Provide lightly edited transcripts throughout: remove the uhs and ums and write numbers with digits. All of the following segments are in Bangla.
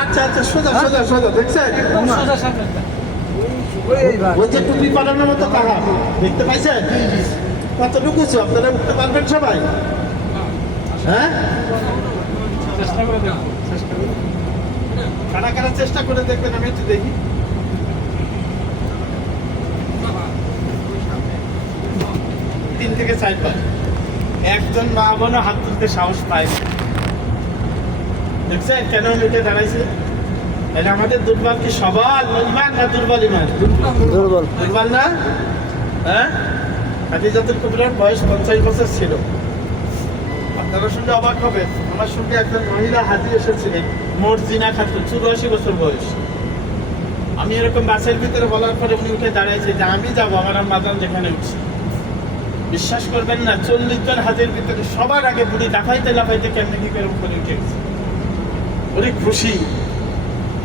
আচ্ছা আচ্ছা, সোজা সোজা সোজা, দেখছেন? ওই যে টুপি পালানোর মতো পাহাড় দেখতে পাইছেন? কতটুকু উঁচু? আপনারা উঠতে পারবেন সবাই? হ্যাঁ, কারা কারা চেষ্টা করে দেখবেন, আমি একটু দেখি। তিন থেকে 4 বার। একজন মা বোনও হাত তুলতে সাহস পায়। দেখছেন কেন উঠে দাঁড়াইছে? তাহলে আমাদের দুর্বল কি সবল ইমান না দুর্বল ইমান? দুর্বল। দুর্বল না? হ্যাঁ, খাদিজাতুল কুবরার বয়স 50 বছর ছিল। আপনারা শুনলে অবাক হবে, আমার সঙ্গে একজন মহিলা হাজির এসেছিলেন, মর্জিনা খাতুন, 84 বছর বয়স। আমি এরকম বাসের ভিতরে বলার পরে উনি উঠে দাঁড়াইছে যে আমি যাবো আমার মাদান যেখানে উঠছি। বিশ্বাস করবেন না, 40 জন হাতের ভিতরে সবার আগে বুড়ি লাফাইতে লাফাইতে কেমনি কি করে উপরে উঠে গেছে। অনেক খুশি।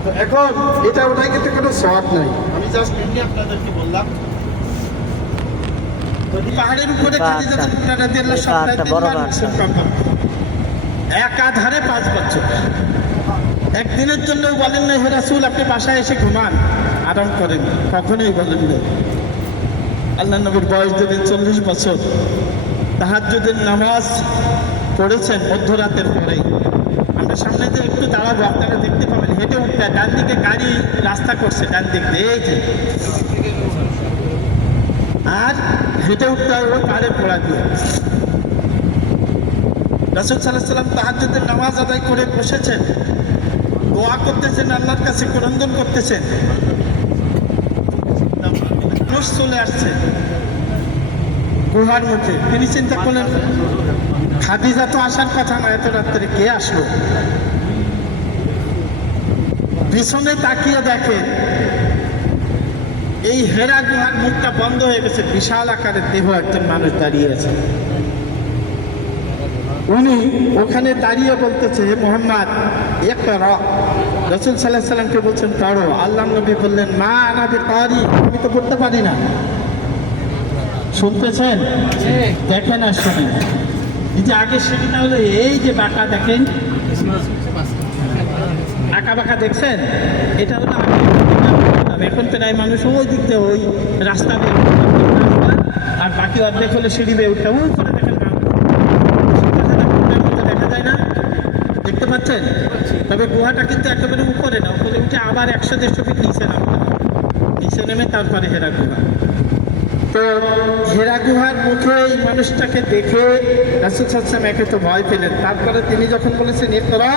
তো এখন এটা ওটাই কিন্তু কোনো সওয়াব নাই, আমি জাস্ট এমনি আপনাদেরকে বললাম। পাহাড়ের উপরে একাধারে 5 বছর। একদিনের জন্য বলেন না হে রাসূল আপনি বাসায় এসে ঘুমান, আরাম করেন, কখনোই বলেন না। আল্লাহ নবীর বয়স যদি 40 বছর, তাহাজ্জুদের নামাজ পড়েছেন মধ্যরাতের পরে। আমরা সামনে যে একটু দাঁড়াবো, আপনারা দেখতে পাবেন হেঁটে উঠতে, ডান দিকে গাড়ি রাস্তা করছে, ডান দিক দিয়ে এই যে, আর হেঁটে উঠতে হয় ওই পাহাড়ের পোড়া দিয়ে। রাসূল সাল্লাল্লাহু আলাইহি ওয়াসাল্লাম তাহাজ্জুদের নামাজ আদায় করে বসেছেন, দোয়া করতেছেন, আল্লাহর কাছে ক্রন্দন করতেছেন। মানুষ চলে আসছে গুহার মধ্যে। তিনি চিন্তা করলেন খাদিজা তো আসার কথা না, এত রাত্রে কে আসলো? পিছনে তাকিয়ে দেখে এই হেরা গুহার মুখটা বন্ধ হয়ে গেছে, বিশাল আকারের দেহ একজন মানুষ দাঁড়িয়ে আছে। উনি ওখানে দাঁড়িয়ে বলতেছে হে মুহাম্মদ ইকরা। রাসূল সাল্লাল্লাহু আলাইহি সাল্লামকে বলছেন পড়ো। আল্লাহ নবী বললেন মা আনা বিকারি, আমি তো পড়তে পারি না। শুনতেছেন? দেখেন আর শুনেন। এই যে আগে সেটা হলো এই যে বাঁকা দেখেন, আঁকা বাঁকা দেখছেন, এটা হলো আগে। এখন প্রায় মানুষ ওই দিক দিয়ে ওই রাস্তা দিয়ে, আর বাকি অর্ধেক হলো সিঁড়ি বেয়ে উঠতে ওই করে দেখেন, দেখা যায় না? দেখতে পাচ্ছেন? তবে গুহাটা কিন্তু একেবারে উপরে না, উপরে উঠে আবার 100-150 ফিট নিচে নামতে হবে। নিচে নেমে তারপরে হেরা গুহা। তো হেরা গুহার মুখে এই মানুষটাকে দেখে রাসূল সাল্লাল্লাহু আলাইহি ওয়াসাল্লাম একে তো ভয় পেলেন। তারপরে তিনি যখন বলেছেন ইকরা,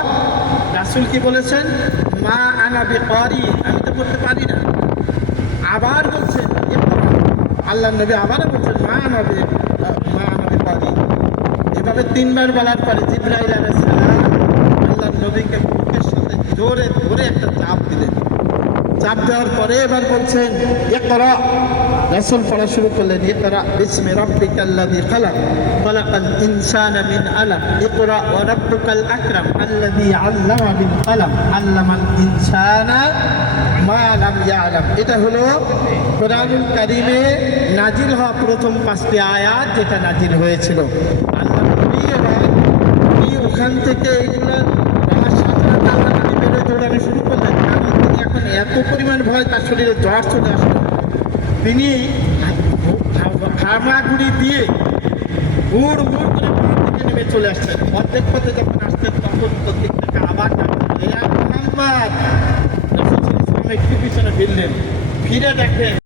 রাসূল কি বলেছেন? মা আনা বিকারি, আমি তো পড়তে পারি না। আবার বলছেন ইকরা, আল্লাহ নবী আবারও বলছেন মা আনা বিকারি। এভাবে 3 বার বলার পরে জিবরাইল আলাইহিস সালাম আল্লাহ নবীকে বুকের সাথে জোরে ধরে একটা চাপ দিলেন। চাপ দেওয়ার পরে এবার বলছেন ইকরা। রাসূল পড়া শুরু করলেন ইকরা বিসমি রাব্বিকাল্লাযী খালাক খালাকাল ইনসানা মিন আলাক ইকরা ওয়া রাব্বুকাল আকরাম আল্লাযী আল্লামা বিল কলম আল্লামাল ইনসানা মা লাম ইয়ালাম। এটা হলো কোরআনুল কারীমে নাজিল হওয়া প্রথম 5টি আয়াত, যেটা নাজিল হয়েছিল। আল্লাহ নবী ওখান থেকে এইগুলো দৌড়ানো শুরু করলেন, কারণ তিনি এখন এত পরিমাণ ভয়, তার শরীরে জ্বর চলে আসলো। তিনি হামাগুড়ি দিয়ে গুড় গুড় করে পাহাড় থেকে নেমে চলে আসছেন। অর্ধেক পথে যখন আসছেন তখন দিক থেকে আবার একটু পিছনে ফিরলেন, ফিরে দেখেন